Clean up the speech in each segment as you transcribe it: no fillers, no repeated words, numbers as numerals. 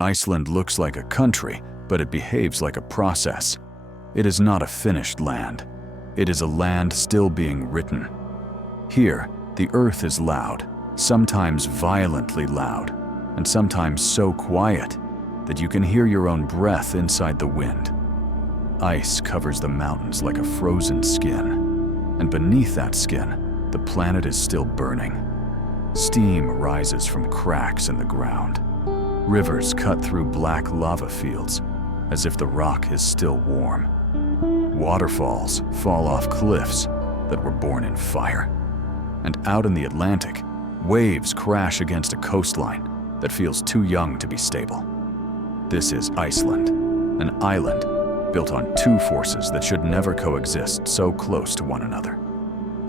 Iceland looks like a country, but it behaves like a process. It is not a finished land. It is a land still being written. Here, the earth is loud, sometimes violently loud, and sometimes so quiet that you can hear your own breath inside the wind. Ice covers the mountains like a frozen skin, and beneath that skin, the planet is still burning. Steam rises from cracks in the ground. Rivers cut through black lava fields, as if the rock is still warm. Waterfalls fall off cliffs that were born in fire. And out in the Atlantic, waves crash against a coastline that feels too young to be stable. This is Iceland, an island built on two forces that should never coexist so close to one another: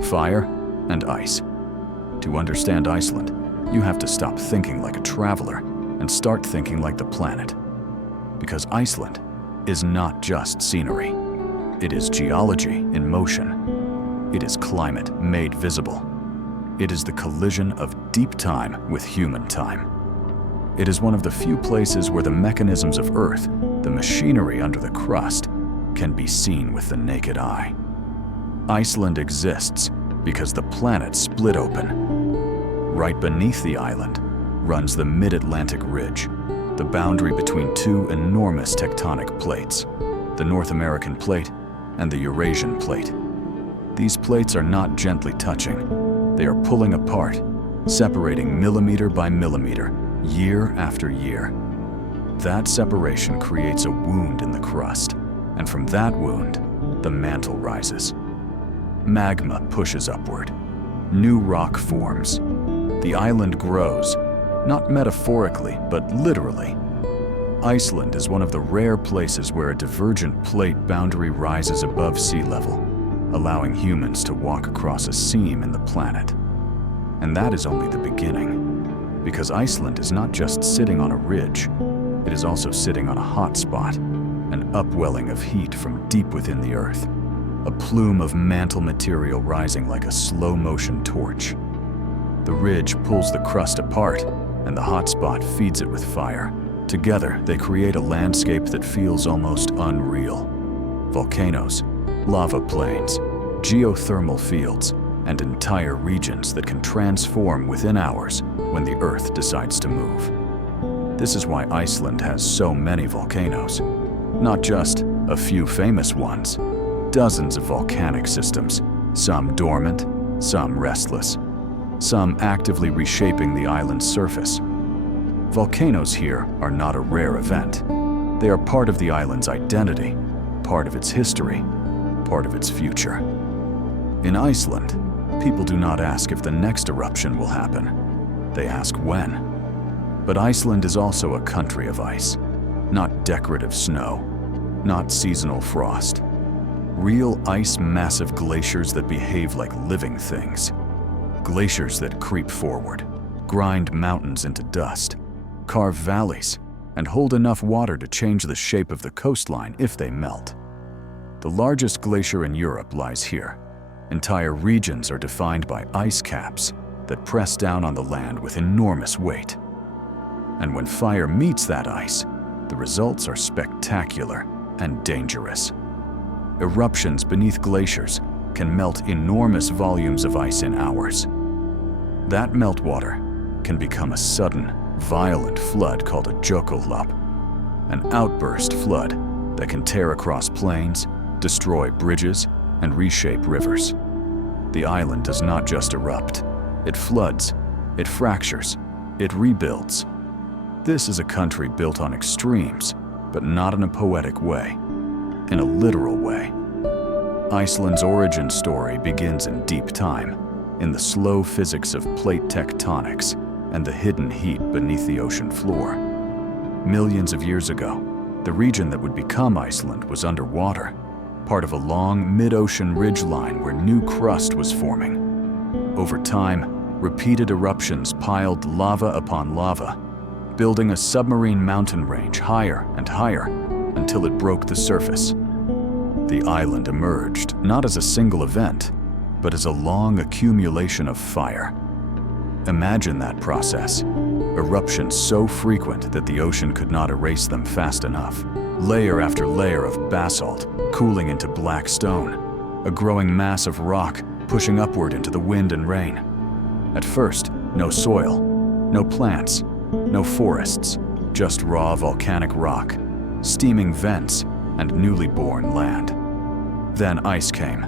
fire and ice. To understand Iceland, you have to stop thinking like a traveler and start thinking like the planet. Because Iceland is not just scenery. It is geology in motion. It is climate made visible. It is the collision of deep time with human time. It is one of the few places where the mechanisms of Earth, the machinery under the crust, can be seen with the naked eye. Iceland exists because the planet split open. Right beneath the island runs the Mid-Atlantic Ridge, the boundary between two enormous tectonic plates, the North American Plate and the Eurasian Plate. These plates are not gently touching. They are pulling apart, separating millimeter by millimeter, year after year. That separation creates a wound in the crust, and from that wound, the mantle rises. Magma pushes upward. New rock forms. The island grows, not metaphorically, but literally. Iceland is one of the rare places where a divergent plate boundary rises above sea level, allowing humans to walk across a seam in the planet. And that is only the beginning, because Iceland is not just sitting on a ridge, it is also sitting on a hot spot, an upwelling of heat from deep within the earth, a plume of mantle material rising like a slow-motion torch. The ridge pulls the crust apart, and the hot spot feeds it with fire. Together, they create a landscape that feels almost unreal. Volcanoes, lava plains, geothermal fields, and entire regions that can transform within hours when the Earth decides to move. This is why Iceland has so many volcanoes. Not just a few famous ones, dozens of volcanic systems, some dormant, some restless, some actively reshaping the island's surface. Volcanoes here are not a rare event. They are part of the island's identity, part of its history, part of its future. In Iceland, people do not ask if the next eruption will happen. They ask when. But Iceland is also a country of ice, not decorative snow, not seasonal frost. Real ice massive glaciers that behave like living things. Glaciers that creep forward, grind mountains into dust, carve valleys, and hold enough water to change the shape of the coastline if they melt. The largest glacier in Europe lies here. Entire regions are defined by ice caps that press down on the land with enormous weight. And when fire meets that ice, the results are spectacular and dangerous. Eruptions beneath glaciers can melt enormous volumes of ice in hours. That meltwater can become a sudden, violent flood called a geological, an outburst flood that can tear across plains, destroy bridges, and reshape rivers. The island does not just erupt. It floods, it fractures, it rebuilds. This is a country built on extremes, but not in a poetic way, in a literal way. Iceland's origin story begins in deep time, in the slow physics of plate tectonics and the hidden heat beneath the ocean floor. Millions of years ago, the region that would become Iceland was underwater, part of a long mid-ocean ridgeline where new crust was forming. Over time, repeated eruptions piled lava upon lava, building a submarine mountain range higher and higher until it broke the surface. The island emerged not as a single event, but as a long accumulation of fire. Imagine that process. Eruptions so frequent that the ocean could not erase them fast enough. Layer after layer of basalt cooling into black stone. A growing mass of rock pushing upward into the wind and rain. At first, no soil, no plants, no forests, just raw volcanic rock, steaming vents, and newly born land. Then ice came.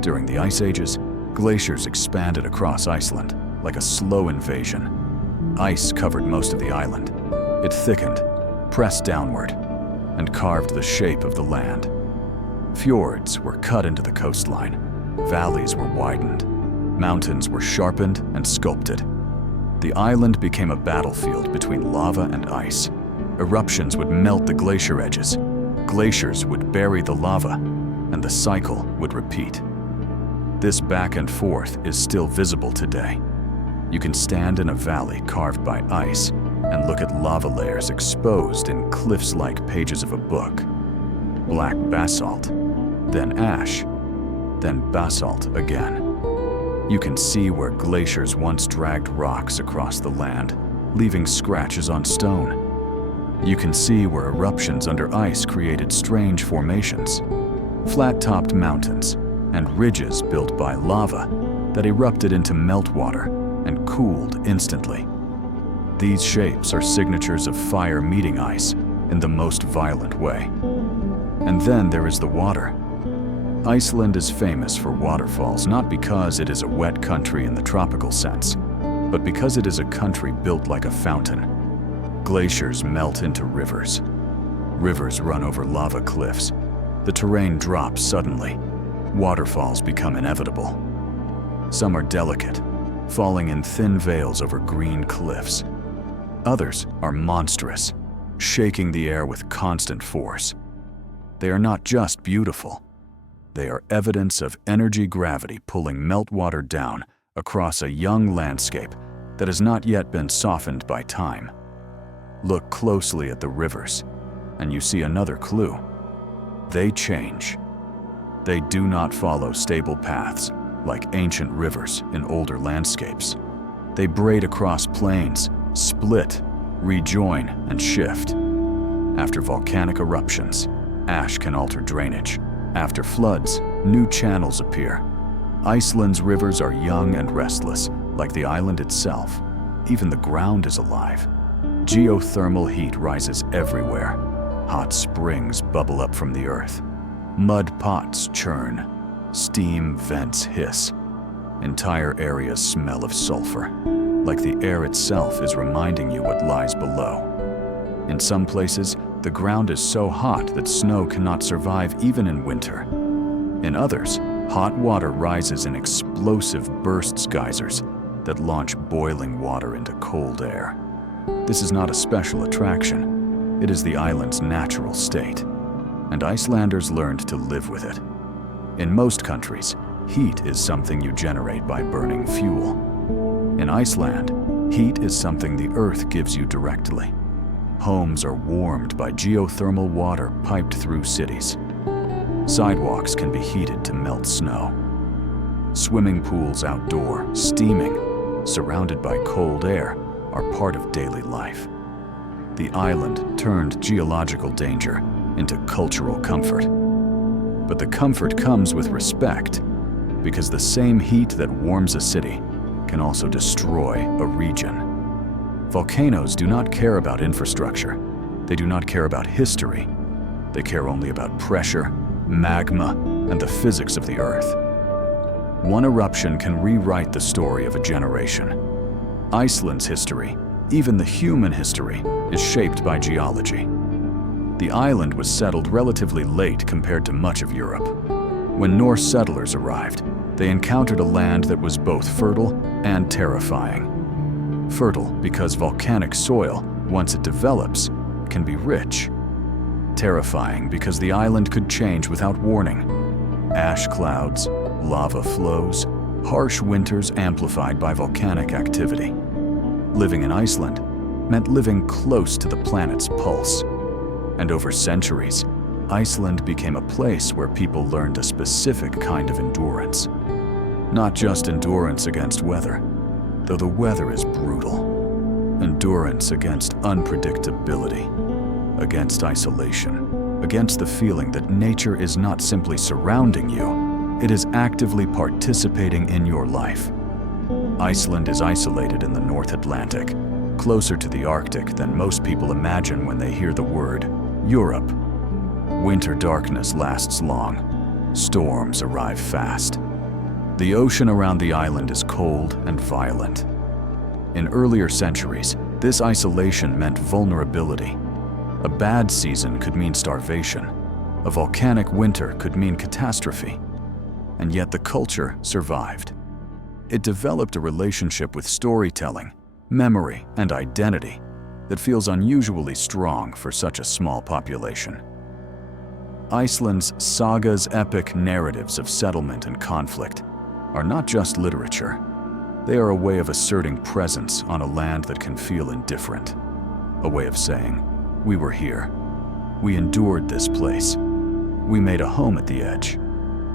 During the Ice Ages, glaciers expanded across Iceland like a slow invasion. Ice covered most of the island. It thickened, pressed downward, and carved the shape of the land. Fjords were cut into the coastline. Valleys were widened. Mountains were sharpened and sculpted. The island became a battlefield between lava and ice. Eruptions would melt the glacier edges. Glaciers would bury the lava, and the cycle would repeat. This back and forth is still visible today. You can stand in a valley carved by ice and look at lava layers exposed in cliffs-like pages of a book. Black basalt, then ash, then basalt again. You can see where glaciers once dragged rocks across the land, leaving scratches on stone. You can see where eruptions under ice created strange formations, flat-topped mountains and ridges built by lava that erupted into meltwater and cooled instantly. These shapes are signatures of fire meeting ice in the most violent way. And then there is the water. Iceland is famous for waterfalls not because it is a wet country in the tropical sense, but because it is a country built like a fountain. Glaciers melt into rivers. Rivers run over lava cliffs. The terrain drops suddenly. Waterfalls become inevitable. Some are delicate, falling in thin veils over green cliffs. Others are monstrous, shaking the air with constant force. They are not just beautiful. They are evidence of energy gravity pulling meltwater down across a young landscape that has not yet been softened by time. Look closely at the rivers, and you see another clue. They change. They do not follow stable paths like ancient rivers in older landscapes. They braid across plains, split, rejoin, and shift. After volcanic eruptions, ash can alter drainage. After floods, new channels appear. Iceland's rivers are young and restless, like the island itself. Even the ground is alive. Geothermal heat rises everywhere. Hot springs bubble up from the earth. Mud pots churn. Steam vents hiss. Entire areas smell of sulfur, like the air itself is reminding you what lies below. In some places, the ground is so hot that snow cannot survive even in winter. In others, hot water rises in explosive bursts geysers that launch boiling water into cold air. This is not a special attraction. It is the island's natural state, and Icelanders learned to live with it. In most countries, heat is something you generate by burning fuel. In Iceland, heat is something the earth gives you directly. Homes are warmed by geothermal water piped through cities. Sidewalks can be heated to melt snow. Swimming pools outdoor, steaming, surrounded by cold air, are part of daily life. The island turned geological danger into cultural comfort. But the comfort comes with respect, because the same heat that warms a city can also destroy a region. Volcanoes do not care about infrastructure. They do not care about history. They care only about pressure, magma, and the physics of the earth. One eruption can rewrite the story of a generation. Iceland's history, even the human history, is shaped by geology. The island was settled relatively late compared to much of Europe. When Norse settlers arrived, they encountered a land that was both fertile and terrifying. Fertile because volcanic soil, once it develops, can be rich. Terrifying because the island could change without warning. Ash clouds, lava flows, harsh winters amplified by volcanic activity. Living in Iceland meant living close to the planet's pulse. And over centuries, Iceland became a place where people learned a specific kind of endurance. Not just endurance against weather, though the weather is brutal. Endurance against unpredictability, against isolation, against the feeling that nature is not simply surrounding you, it is actively participating in your life. Iceland is isolated in the North Atlantic, closer to the Arctic than most people imagine when they hear the word Europe. Winter darkness lasts long. Storms arrive fast. The ocean around the island is cold and violent. In earlier centuries, this isolation meant vulnerability. A bad season could mean starvation. A volcanic winter could mean catastrophe. And yet the culture survived. It developed a relationship with storytelling, memory, and identity that feels unusually strong for such a small population. Iceland's sagas, epic narratives of settlement and conflict, are not just literature. They are a way of asserting presence on a land that can feel indifferent. A way of saying, we were here. We endured this place. We made a home at the edge.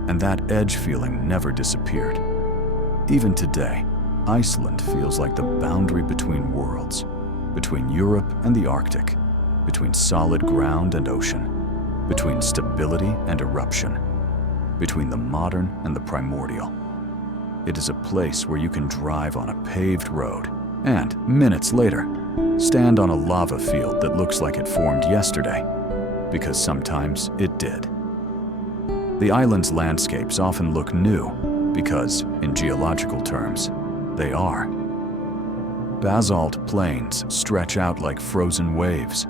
And that edge feeling never disappeared. Even today, Iceland feels like the boundary between worlds, between Europe and the Arctic, between solid ground and ocean, between stability and eruption, between the modern and the primordial. It is a place where you can drive on a paved road and, minutes later, stand on a lava field that looks like it formed yesterday, because sometimes it did. The island's landscapes often look new because, in geological terms, they are. Basalt plains stretch out like frozen waves.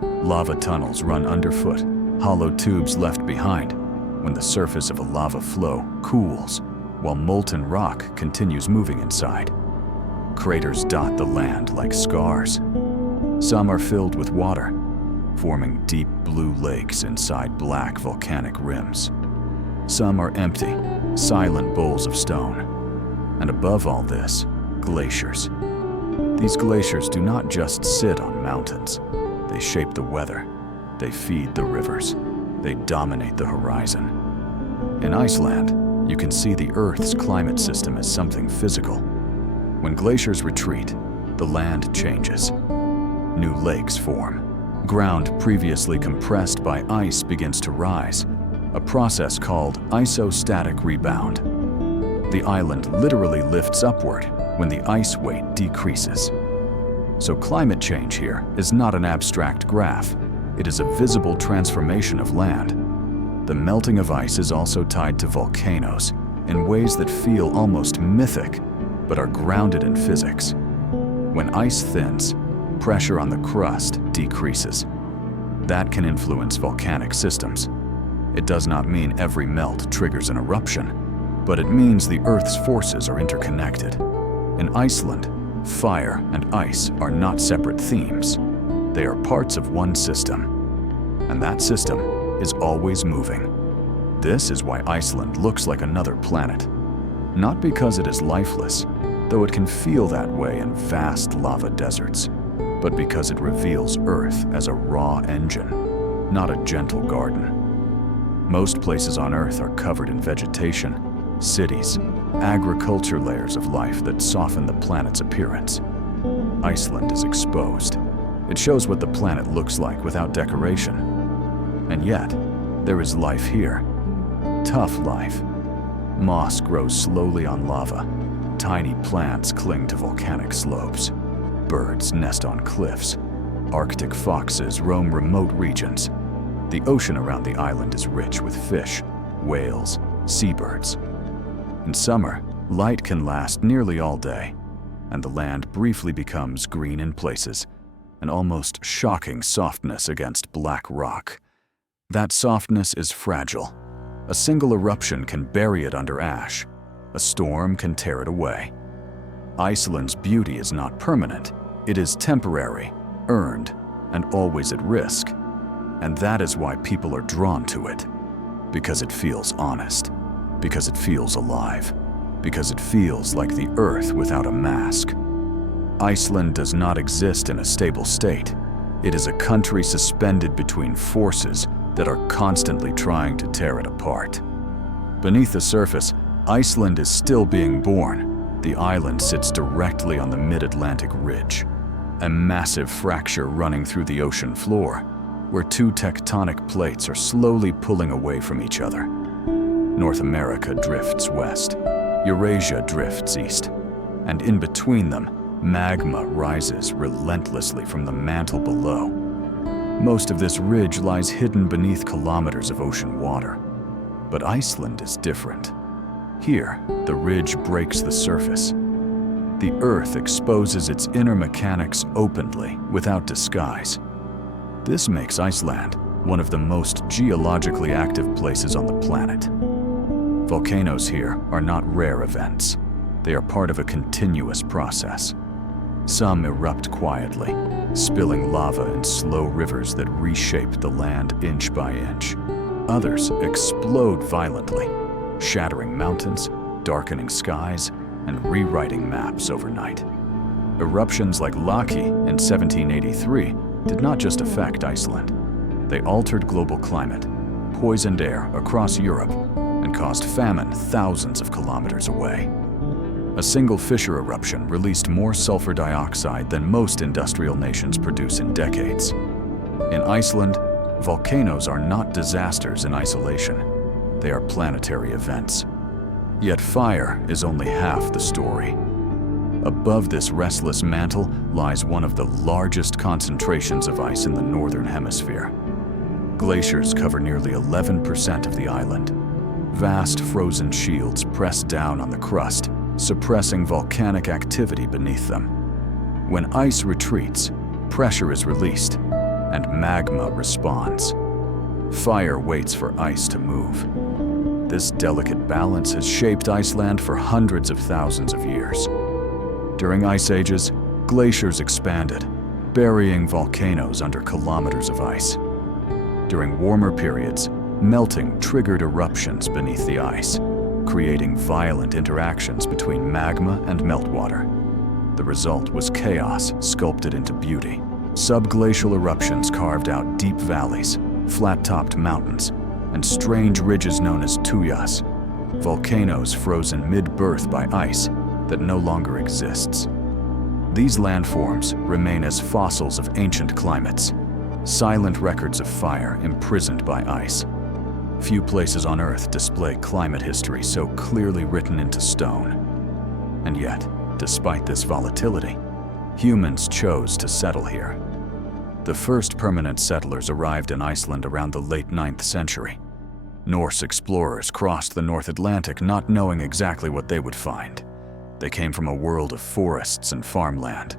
Lava tunnels run underfoot, hollow tubes left behind when the surface of a lava flow cools while molten rock continues moving inside. Craters dot the land like scars. Some are filled with water, forming deep blue lakes inside black volcanic rims. Some are empty, silent bowls of stone. And above all this, glaciers. These glaciers do not just sit on mountains. They shape the weather. They feed the rivers. They dominate the horizon. In Iceland, you can see the Earth's climate system as something physical. When glaciers retreat, the land changes. New lakes form. Ground previously compressed by ice begins to rise, a process called isostatic rebound. The island literally lifts upward when the ice weight decreases. So climate change here is not an abstract graph. It is a visible transformation of land. The melting of ice is also tied to volcanoes in ways that feel almost mythic, but are grounded in physics. When ice thins, pressure on the crust decreases. That can influence volcanic systems. It does not mean every melt triggers an eruption, but it means the Earth's forces are interconnected. In Iceland, fire and ice are not separate themes. They are parts of one system, and that system is always moving. This is why Iceland looks like another planet. Not because it is lifeless, though it can feel that way in vast lava deserts, but because it reveals Earth as a raw engine, not a gentle garden. Most places on Earth are covered in vegetation, cities, agriculture layers of life that soften the planet's appearance. Iceland is exposed. It shows what the planet looks like without decoration. And yet, there is life here. Tough life. Moss grows slowly on lava. Tiny plants cling to volcanic slopes. Birds nest on cliffs. Arctic foxes roam remote regions. The ocean around the island is rich with fish, whales, seabirds. In summer, light can last nearly all day, and the land briefly becomes green in places, an almost shocking softness against black rock. That softness is fragile. A single eruption can bury it under ash. A storm can tear it away. Iceland's beauty is not permanent. It is temporary, earned, and always at risk. And that is why people are drawn to it. Because it feels honest. Because it feels alive. Because it feels like the Earth without a mask. Iceland does not exist in a stable state. It is a country suspended between forces that are constantly trying to tear it apart. Beneath the surface, Iceland is still being born. The island sits directly on the mid-Atlantic ridge, a massive fracture running through the ocean floor, where two tectonic plates are slowly pulling away from each other. North America drifts west, Eurasia drifts east, and in between them, magma rises relentlessly from the mantle below. Most of this ridge lies hidden beneath kilometers of ocean water. But Iceland is different. Here, the ridge breaks the surface. The Earth exposes its inner mechanics openly, without disguise. This makes Iceland one of the most geologically active places on the planet. Volcanoes here are not rare events. They are part of a continuous process. Some erupt quietly, spilling lava in slow rivers that reshape the land inch by inch. Others explode violently, shattering mountains, darkening skies, and rewriting maps overnight. Eruptions like Laki in 1783 did not just affect Iceland. They altered global climate, poisoned air across Europe, and caused famine thousands of kilometers away. A single fissure eruption released more sulfur dioxide than most industrial nations produce in decades. In Iceland, volcanoes are not disasters in isolation. They are planetary events. Yet fire is only half the story. Above this restless mantle lies one of the largest concentrations of ice in the northern hemisphere. Glaciers cover nearly 11% of the island. Vast frozen shields press down on the crust, suppressing volcanic activity beneath them. When ice retreats, pressure is released, and magma responds. Fire waits for ice to move. This delicate balance has shaped Iceland for hundreds of thousands of years. During ice ages, glaciers expanded, burying volcanoes under kilometers of ice. During warmer periods, melting triggered eruptions beneath the ice, creating violent interactions between magma and meltwater. The result was chaos sculpted into beauty. Subglacial eruptions carved out deep valleys, flat-topped mountains, and strange ridges known as tuyas, volcanoes frozen mid-birth by ice that no longer exists. These landforms remain as fossils of ancient climates, silent records of fire imprisoned by ice. Few places on Earth display climate history so clearly written into stone. And yet, despite this volatility, humans chose to settle here. The first permanent settlers arrived in Iceland around the late 9th century. Norse explorers crossed the North Atlantic not knowing exactly what they would find. They came from a world of forests and farmland.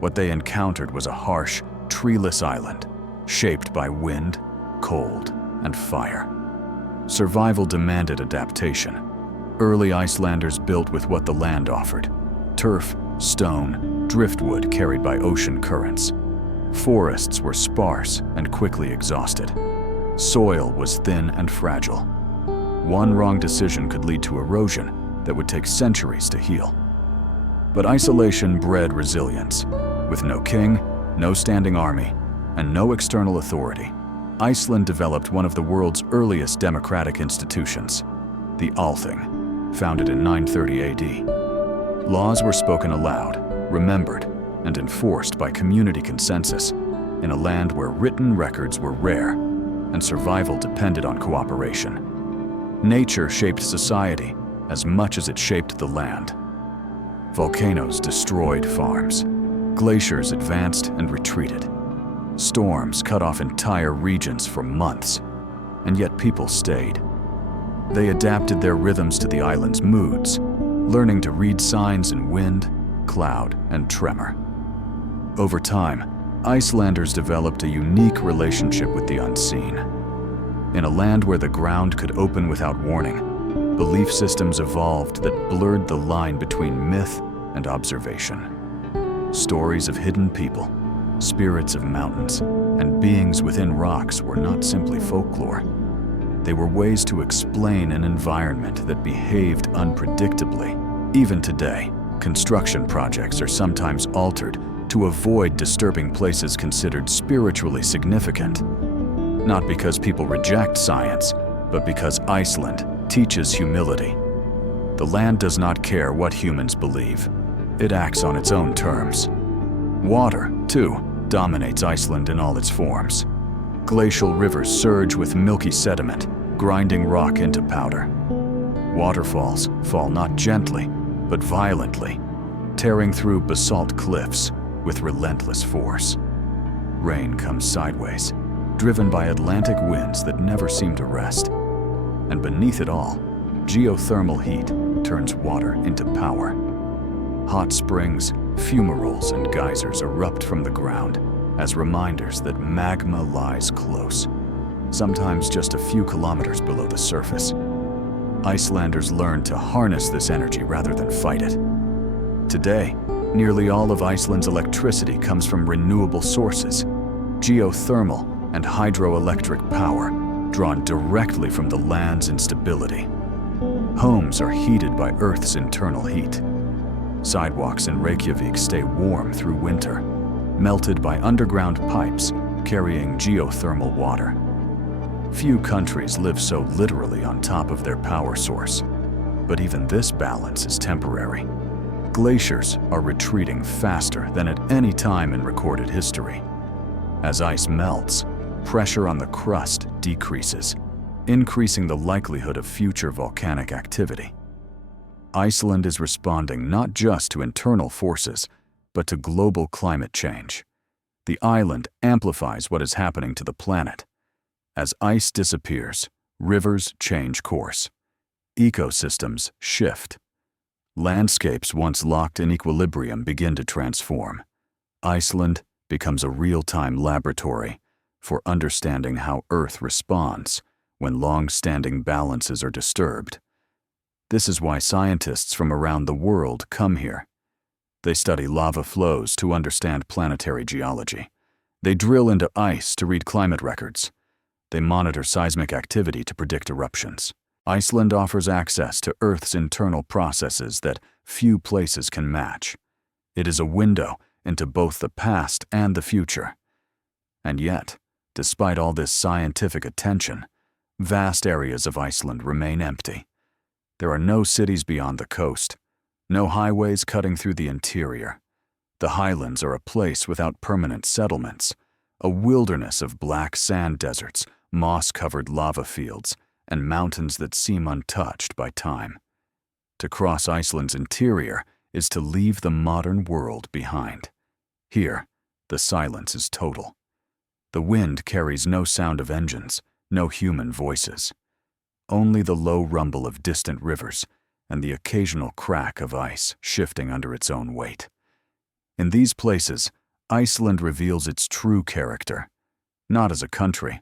What they encountered was a harsh, treeless island, shaped by wind, cold, and fire. Survival demanded adaptation. Early Icelanders built with what the land offered: turf, stone, driftwood carried by ocean currents. Forests were sparse and quickly exhausted. Soil was thin and fragile. One wrong decision could lead to erosion that would take centuries to heal. But isolation bred resilience. With no king, no standing army, and no external authority, Iceland developed one of the world's earliest democratic institutions, the Althing, founded in 930 AD. Laws were spoken aloud, remembered, and enforced by community consensus in a land where written records were rare and survival depended on cooperation. Nature shaped society as much as it shaped the land. Volcanoes destroyed farms. Glaciers advanced and retreated. Storms cut off entire regions for months, and yet people stayed. They adapted their rhythms to the island's moods, learning to read signs in wind, cloud, and tremor. Over time, Icelanders developed a unique relationship with the unseen. In a land where the ground could open without warning, belief systems evolved that blurred the line between myth and observation. Stories of hidden people, spirits of mountains, and beings within rocks were not simply folklore. They were ways to explain an environment that behaved unpredictably. Even today, construction projects are sometimes altered to avoid disturbing places considered spiritually significant. Not because people reject science, but because Iceland teaches humility. The land does not care what humans believe. It acts on its own terms. Water, too, dominates Iceland in all its forms. Glacial rivers surge with milky sediment, grinding rock into powder. Waterfalls fall not gently, but violently, tearing through basalt cliffs with relentless force. Rain comes sideways, driven by Atlantic winds that never seem to rest. And beneath it all, geothermal heat turns water into power. Hot springs, fumaroles, and geysers erupt from the ground as reminders that magma lies close, sometimes just a few kilometers below the surface. Icelanders learn to harness this energy rather than fight it. Today, nearly all of Iceland's electricity comes from renewable sources, geothermal and hydroelectric power, drawn directly from the land's instability. Homes are heated by Earth's internal heat. Sidewalks in Reykjavik stay warm through winter, melted by underground pipes carrying geothermal water. Few countries live so literally on top of their power source, but even this balance is temporary. Glaciers are retreating faster than at any time in recorded history. As ice melts, pressure on the crust decreases, increasing the likelihood of future volcanic activity. Iceland is responding not just to internal forces, but to global climate change. The island amplifies what is happening to the planet. As ice disappears, rivers change course. Ecosystems shift. Landscapes once locked in equilibrium begin to transform. Iceland becomes a real-time laboratory for understanding how Earth responds when long-standing balances are disturbed. This is why scientists from around the world come here. They study lava flows to understand planetary geology. They drill into ice to read climate records. They monitor seismic activity to predict eruptions. Iceland offers access to Earth's internal processes that few places can match. It is a window into both the past and the future. And yet, despite all this scientific attention, vast areas of Iceland remain empty. There are no cities beyond the coast, no highways cutting through the interior. The highlands are a place without permanent settlements, a wilderness of black sand deserts, moss-covered lava fields, and mountains that seem untouched by time. To cross Iceland's interior is to leave the modern world behind. Here, the silence is total. The wind carries no sound of engines, no human voices. Only the low rumble of distant rivers and the occasional crack of ice shifting under its own weight. In these places, Iceland reveals its true character, not as a country,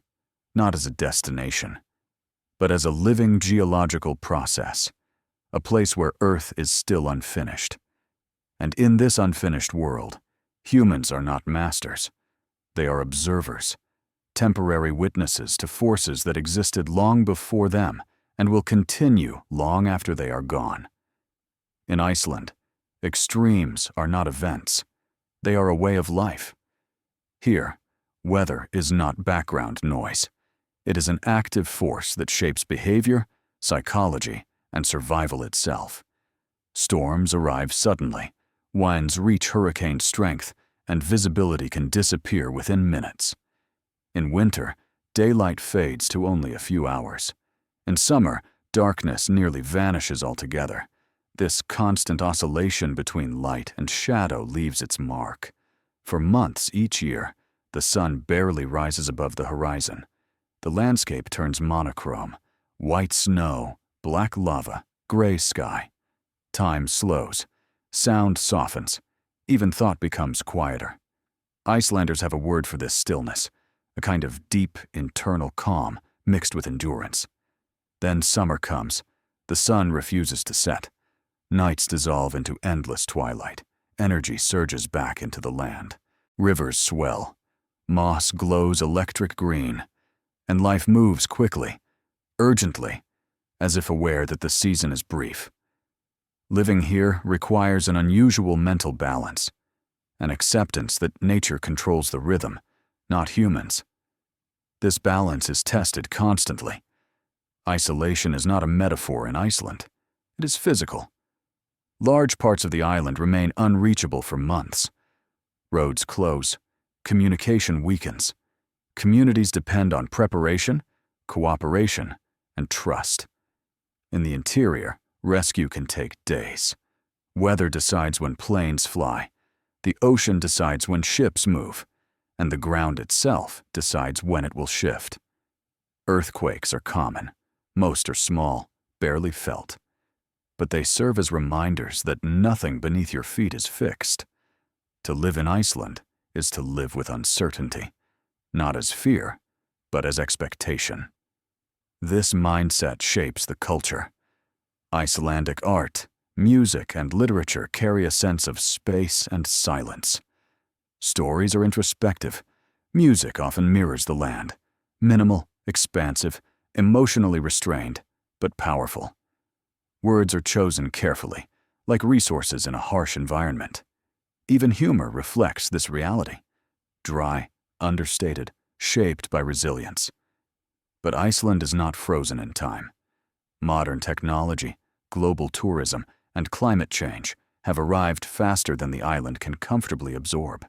not as a destination, but as a living geological process, a place where Earth is still unfinished. And in this unfinished world, humans are not masters. They are observers, temporary witnesses to forces that existed long before them and will continue long after they are gone. In Iceland, extremes are not events. They are a way of life. Here, weather is not background noise. It is an active force that shapes behavior, psychology, and survival itself. Storms arrive suddenly, winds reach hurricane strength, and visibility can disappear within minutes. In winter, daylight fades to only a few hours. In summer, darkness nearly vanishes altogether. This constant oscillation between light and shadow leaves its mark. For months each year, the sun barely rises above the horizon. The landscape turns monochrome: white snow, black lava, gray sky. Time slows, sound softens, even thought becomes quieter. Icelanders have a word for this stillness, a kind of deep internal calm mixed with endurance. Then summer comes. The sun refuses to set. Nights dissolve into endless twilight. Energy surges back into the land. Rivers swell. Moss glows electric green. And life moves quickly, urgently, as if aware that the season is brief. Living here requires an unusual mental balance, an acceptance that nature controls the rhythm, not humans. This balance is tested constantly. Isolation is not a metaphor in Iceland. It is physical. Large parts of the island remain unreachable for months. Roads close, communication weakens. Communities depend on preparation, cooperation, and trust. In the interior, rescue can take days. Weather decides when planes fly. The ocean decides when ships move, and the ground itself decides when it will shift. Earthquakes are common. Most are small, barely felt. But they serve as reminders that nothing beneath your feet is fixed. To live in Iceland is to live with uncertainty, not as fear, but as expectation. This mindset shapes the culture. Icelandic art, music, and literature carry a sense of space and silence. Stories are introspective. Music often mirrors the land. Minimal, expansive, emotionally restrained, but powerful. Words are chosen carefully, like resources in a harsh environment. Even humor reflects this reality. Dry, understated, shaped by resilience. But Iceland is not frozen in time. Modern technology, global tourism, and climate change have arrived faster than the island can comfortably absorb.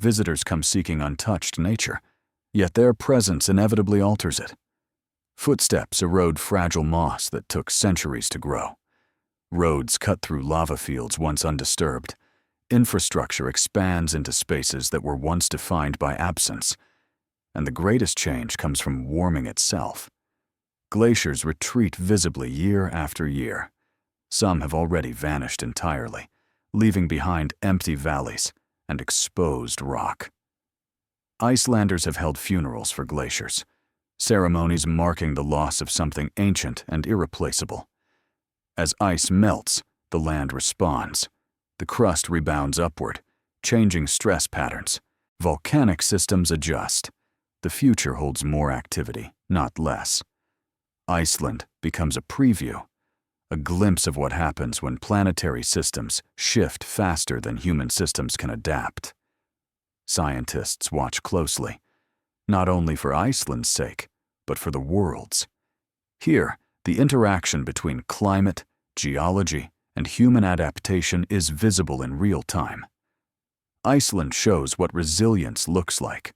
Visitors come seeking untouched nature, yet their presence inevitably alters it. Footsteps erode fragile moss that took centuries to grow. Roads cut through lava fields once undisturbed. Infrastructure expands into spaces that were once defined by absence. And the greatest change comes from warming itself. Glaciers retreat visibly year after year. Some have already vanished entirely, leaving behind empty valleys and exposed rock. Icelanders have held funerals for glaciers, ceremonies marking the loss of something ancient and irreplaceable. As ice melts, the land responds. The crust rebounds upward, changing stress patterns. Volcanic systems adjust. The future holds more activity, not less. Iceland becomes a preview, a glimpse of what happens when planetary systems shift faster than human systems can adapt. Scientists watch closely, not only for Iceland's sake, but for the world's. Here, the interaction between climate, geology, and human adaptation is visible in real time. Iceland shows what resilience looks like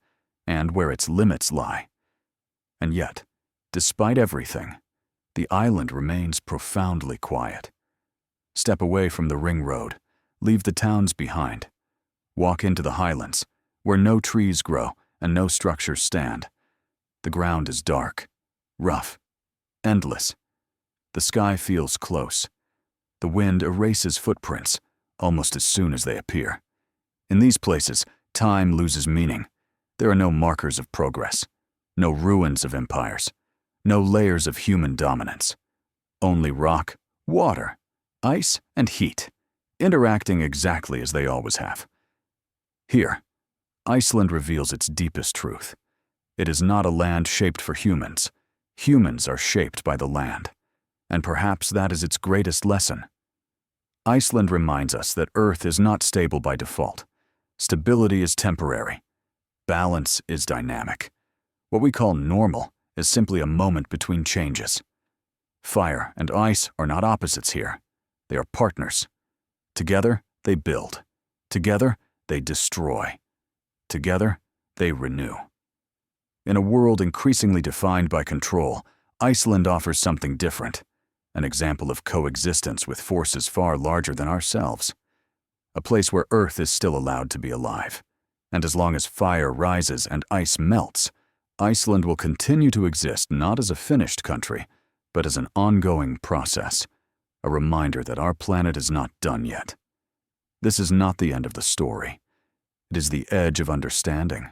and where its limits lie. And yet, despite everything, the island remains profoundly quiet. Step away from the ring road, leave the towns behind. Walk into the highlands, where no trees grow and no structures stand. The ground is dark, rough, endless. The sky feels close. The wind erases footprints almost as soon as they appear. In these places, time loses meaning. There are no markers of progress, no ruins of empires, no layers of human dominance. Only rock, water, ice, and heat, interacting exactly as they always have. Here, Iceland reveals its deepest truth. It is not a land shaped for humans. Humans are shaped by the land. And perhaps that is its greatest lesson. Iceland reminds us that Earth is not stable by default. Stability is temporary. Balance is dynamic. What we call normal is simply a moment between changes. Fire and ice are not opposites here. They are partners. Together, they build. Together, they destroy. Together, they renew. In a world increasingly defined by control, Iceland offers something different, an example of coexistence with forces far larger than ourselves. A place where Earth is still allowed to be alive. And as long as fire rises and ice melts, Iceland will continue to exist not as a finished country, but as an ongoing process, a reminder that our planet is not done yet. This is not the end of the story. It is the edge of understanding.